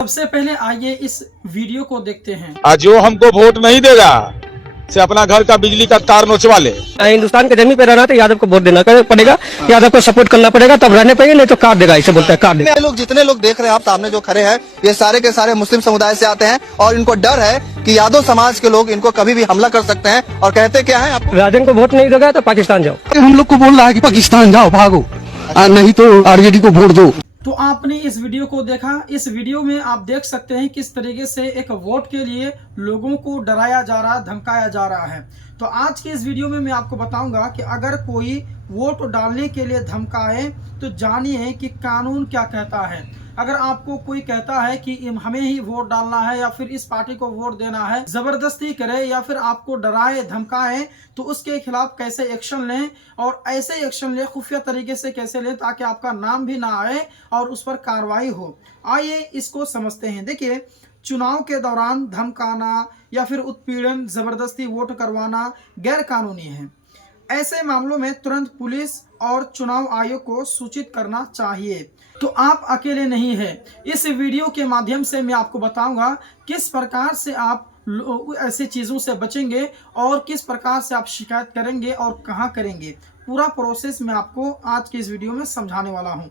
सबसे पहले आइए इस वीडियो को देखते हैं। जो हमको वोट नहीं देगा से अपना घर का बिजली का तार नोचवा ले। हिंदुस्तान के जमीन पे रहना तो यादव को वोट देना पड़ेगा, यादव को सपोर्ट करना पड़ेगा, तब रहने पाएंगे, नहीं तो काट देगा, इसे बोलता है काट देगा। लोग जितने लोग देख रहे हैं आप सामने जो खड़े हैं, ये सारे के सारे मुस्लिम समुदाय से आते हैं और इनको डर है कि यादव समाज के लोग इनको कभी भी हमला कर सकते हैं। और कहते क्या है, आपको राजन को वोट नहीं देगा तो पाकिस्तान जाओ। हम लोग को बोल रहा है कि पाकिस्तान जाओ, भागो, नहीं तो आरजेडी को वोट दो। तो आपने इस वीडियो को देखा। इस वीडियो में आप देख सकते हैं किस तरीके से एक वोट के लिए लोगों को डराया जा रहा, धमकाया जा रहा है। तो आज के इस वीडियो में मैं आपको बताऊंगा कि अगर कोई वोट डालने के लिए धमकाए तो जानिए कि कानून क्या कहता है। अगर आपको कोई कहता है कि हमें ही वोट डालना है या फिर इस पार्टी को वोट देना है, जबरदस्ती करे या फिर आपको डराए धमकाए, तो उसके खिलाफ कैसे एक्शन लें और ऐसे एक्शन लें, खुफिया तरीके से कैसे लें ताकि आपका नाम भी ना आए और उस पर कार्रवाई हो। आइए इसको समझते हैं। देखिए, चुनाव के दौरान धमकाना या फिर उत्पीड़न, जबरदस्ती वोट करवाना गैर कानूनी है। ऐसे मामलों में तुरंत पुलिस और चुनाव आयोग को सूचित करना चाहिए। तो आप अकेले नहीं हैं। इस वीडियो के माध्यम से मैं आपको बताऊंगा किस प्रकार से आप ऐसी चीज़ों से बचेंगे और किस प्रकार से आप शिकायत करेंगे और कहां करेंगे। पूरा प्रोसेस मैं आपको आज के इस वीडियो में समझाने वाला हूं।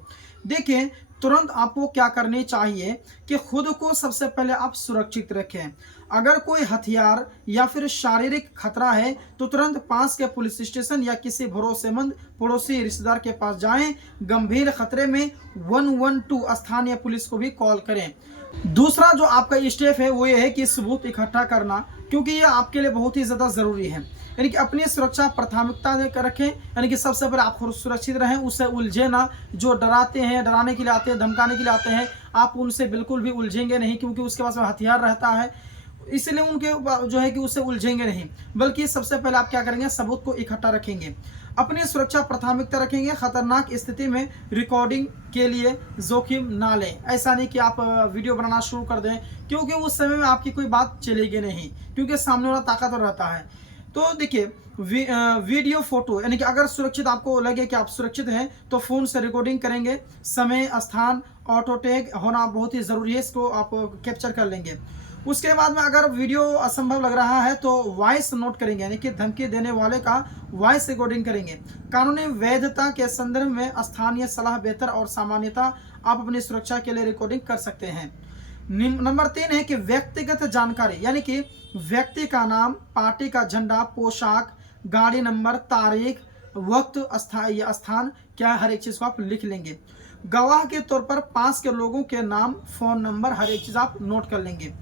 देखिए, तुरंत आपको क्या करनी चाहिए कि खुद को सबसे पहले आप सुरक्षित रखें। अगर कोई हथियार या फिर शारीरिक खतरा है तो तुरंत पास के पुलिस स्टेशन या किसी भरोसेमंद पड़ोसी रिश्तेदार के पास जाएं। गंभीर खतरे में 112 स्थानीय पुलिस को भी कॉल करें। दूसरा जो आपका स्टेप है वो ये है कि सबूत इकट्ठा करना, क्योंकि ये आपके लिए बहुत ही ज़्यादा ज़रूरी है। यानी कि अपनी सुरक्षा प्राथमिकता देकर रखें, यानी कि सबसे पहले आप सुरक्षित रहें, उससे उलझे ना। जो डराते हैं, डराने के लिए आते हैं, धमकाने के लिए आते हैं, आप उनसे बिल्कुल भी उलझेंगे नहीं, क्योंकि उसके पास हथियार रहता है, इसलिए उनके जो है कि उससे उलझेंगे नहीं। बल्कि सबसे पहले आप क्या करेंगे, सबूत को इकट्ठा रखेंगे, अपनी सुरक्षा प्राथमिकता रखेंगे। खतरनाक स्थिति में रिकॉर्डिंग के लिए जोखिम ना लें। ऐसा नहीं कि आप वीडियो बनाना शुरू कर दें, क्योंकि उस समय में आपकी कोई बात चलेगी नहीं, क्योंकि सामने वाला ताकतवर रहता है। तो देखिए, वीडियो फोटो, यानी कि अगर सुरक्षित आपको लगे कि आप सुरक्षित हैं तो फ़ोन से रिकॉर्डिंग करेंगे। समय, स्थान, ऑटो टैग होना बहुत ही ज़रूरी है, इसको आप कैप्चर कर लेंगे। उसके बाद में अगर वीडियो असंभव लग रहा है तो वॉइस नोट करेंगे, यानी कि धमकी देने वाले का वॉइस रिकॉर्डिंग करेंगे। कानूनी वैधता के संदर्भ में स्थानीय सलाह बेहतर और सामान्यता आप अपनी सुरक्षा के लिए रिकॉर्डिंग कर सकते हैं। नंबर 3 है कि व्यक्तिगत जानकारी, यानी कि व्यक्ति का नाम, पार्टी का झंडा, पोशाक, गाड़ी नंबर, तारीख, वक्त, स्थान क्या, हर एक चीज़ को आप लिख लेंगे। गवाह के तौर पर पास के लोगों के नाम, फ़ोन नंबर, हर एक चीज़ आप नोट कर लेंगे।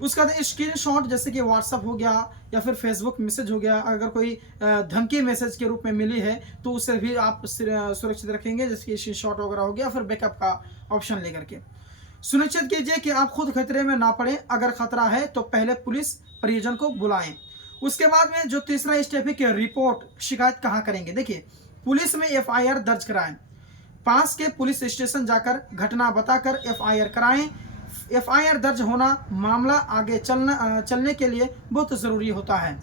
उसका स्क्रीनशॉट, जैसे कि व्हाट्सअप हो गया या फिर फेसबुक मैसेज हो गया, अगर कोई धमकी मैसेज के रूप में मिली है तो उससे भी आप सुरक्षित रखेंगे, जैसे कि स्क्रीनशॉट वगैरह हो गया, फिर बैकअप का ऑप्शन लेकर के। सुनिश्चित कीजिए कि आप खुद खतरे में ना पड़े। अगर खतरा है तो पहले पुलिस परिजन को बुलाएं। उसके बाद में जो तीसरा स्टेप है कि रिपोर्ट, शिकायत कहाँ करेंगे। देखिए, पुलिस में FIR दर्ज कराएं। पास के पुलिस स्टेशन जाकर घटना बताकर FIR कराएं। FIR दर्ज होना मामला आगे चलने के लिए बहुत ज़रूरी होता है।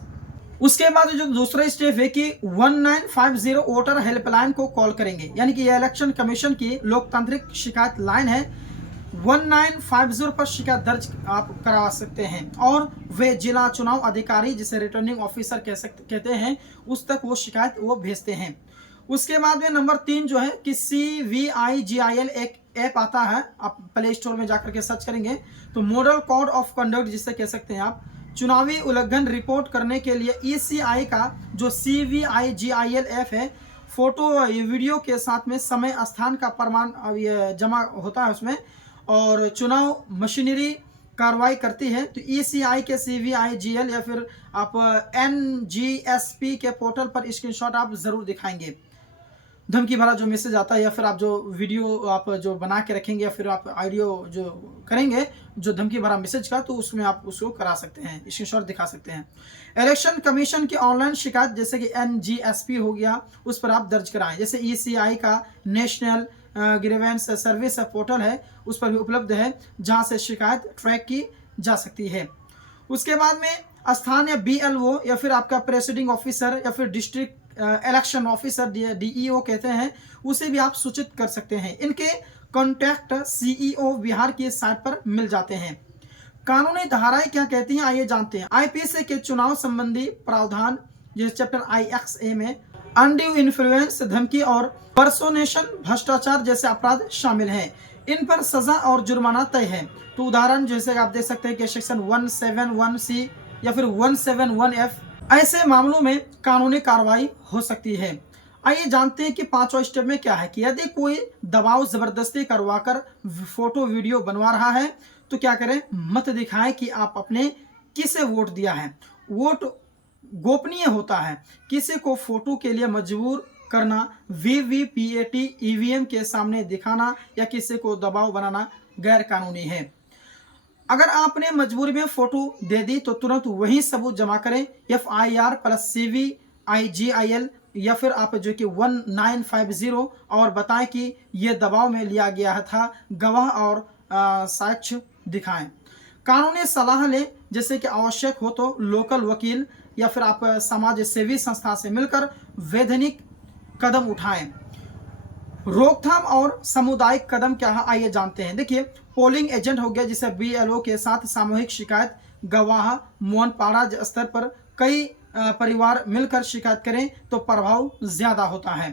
उसके बाद जो दूसरा स्टेप है कि 1950 वोटर हेल्पलाइन को कॉल करेंगे, यानी कि यह इलेक्शन कमीशन की लोकतांत्रिक शिकायत लाइन है। 1950 पर शिकायत दर्ज आप करा सकते हैं और वे जिला चुनाव अधिकारी, जिसे रिटर्निंग ऑफिसर कहते हैं, उस तक वो शिकायत वो भेजते हैं। उसके बाद में नंबर 3 जो है कि CVIGIL एक ऐप आता है, आप प्ले स्टोर में जाकर के सर्च करेंगे तो मॉडल कोड ऑफ कंडक्ट जिसे कह सकते हैं आप। चुनावी उल्लंघन रिपोर्ट करने के लिए ECI का जो CVIGIL ऐप है, फोटो वीडियो के साथ में समय, स्थान का प्रमाण जमा होता है उसमें, और चुनाव मशीनरी कार्रवाई करती है। तो ECI के CVIGL या फिर आप NGSP के पोर्टल पर स्क्रीनशॉट आप ज़रूर दिखाएंगे। धमकी भरा जो मैसेज आता है या फिर आप जो वीडियो आप जो बना के रखेंगे या फिर आप ऑडियो जो करेंगे जो धमकी भरा मैसेज का, तो उसमें आप उसको करा सकते हैं, स्क्रीनशॉट दिखा सकते हैं। इलेक्शन कमीशन की ऑनलाइन शिकायत, जैसे कि NGSP हो गया, उस पर आप दर्ज कराएं। जैसे ECI का नेशनल ग्रीवेंस सर्विस पोर्टल है, उस पर भी उपलब्ध है, जहां से शिकायत ट्रैक की जा सकती है। उसके बाद में स्थानीय BLO या फिर आपका प्रेसिडिंग ऑफिसर या फिर डिस्ट्रिक्ट इलेक्शन ऑफिसर DEO कहते हैं, उसे भी आप सूचित कर सकते हैं। इनके कॉन्टैक्ट सीईओ बिहार की साइट पर मिल जाते हैं। कानूनी धाराएं क्या कहती हैं, आइए जानते हैं। आईपीसी के चुनाव संबंधी प्रावधान जिस चैप्टर IXA में अनड्यू इन्फ्लुएंस, धमकी और पर्सोनेशन, भ्रष्टाचार जैसे अपराध शामिल हैं। इन पर सजा और जुर्माना तय है। तो उदाहरण जैसे आप देख सकते हैं कि सेक्शन 171C या फिर 171F, ऐसे मामलों में कानूनी कार्रवाई हो सकती है। आइए जानते हैं कि पांचवा स्टेप में क्या है कि यदि कोई दबाव जबरदस्ती करवाकर फोटो वीडियो बनवा रहा है तो क्या करें, मत दिखाएं कि आप अपने किसे वोट दिया है। वोट गोपनीय होता है। किसी को फोटो के लिए मजबूर करना, VVPAT EVM के सामने दिखाना या किसी को दबाव बनाना गैर कानूनी है। अगर आपने मजबूरी में फोटो दे दी तो तुरंत वही सबूत जमा करें, FIR + CVIGIL या फिर आप जो कि 1950 और बताएं कि यह दबाव में लिया गया था। गवाह और साक्ष्य दिखाएं। कानूनी सलाह लें, जैसे कि आवश्यक हो तो लोकल वकील या फिर आप समाज सेवी संस्था से मिलकर वैधानिक कदम उठाएं। रोकथाम और सामुदायिक कदम क्या है, आइए जानते हैं। देखिए, पोलिंग एजेंट हो गया जिसे BLO के साथ सामूहिक शिकायत, गवाह मोहनपाड़ा स्तर पर कई परिवार मिलकर शिकायत करें तो प्रभाव ज्यादा होता है।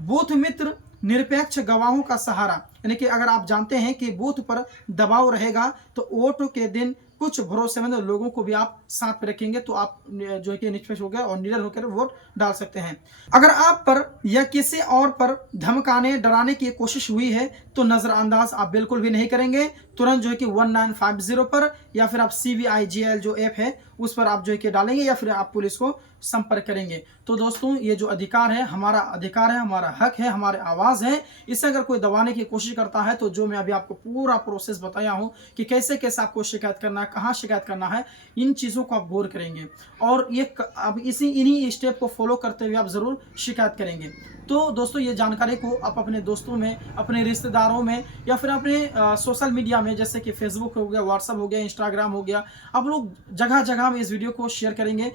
बूथ मित्र, निरपेक्ष गवाहों का सहारा, यानी कि अगर आप जानते हैं कि बूथ पर दबाव रहेगा तो वोट के दिन कुछ भरोसेमंद लोगों को भी आप साथ पे रखेंगे तो आप जो है कि निष्पक्ष होकर और निडर होकर वोट डाल सकते हैं। अगर आप पर या किसी और पर धमकाने डराने की कोशिश हुई है तो नजरअंदाज आप बिल्कुल भी नहीं करेंगे। तुरंत जो है कि 1950 पर या फिर आप CVIGL जो ऐप है उस पर आप जो है कि डालेंगे या फिर आप पुलिस को संपर्क करेंगे। तो दोस्तों, ये जो अधिकार है, हमारा अधिकार है, हमारा हक है, हमारी आवाज़ है। इससे अगर कोई दबाने की कोशिश करता है तो जो मैं अभी आपको पूरा प्रोसेस बताया हूँ कि कैसे कैसे आपको शिकायत करना है, कहाँ शिकायत करना है, इन चीज़ों को आप गौर करेंगे और ये अब इन्हीं स्टेप को फॉलो करते हुए आप ज़रूर शिकायत करेंगे। तो दोस्तों, ये जानकारी को आप अपने दोस्तों में, अपने रिश्तेदारों में या फिर अपने सोशल मीडिया में जैसे कि फेसबुक हो गया, व्हाट्सएप हो गया, इंस्टाग्राम हो गया, आप लोग जगह जगह में इस वीडियो को शेयर करेंगे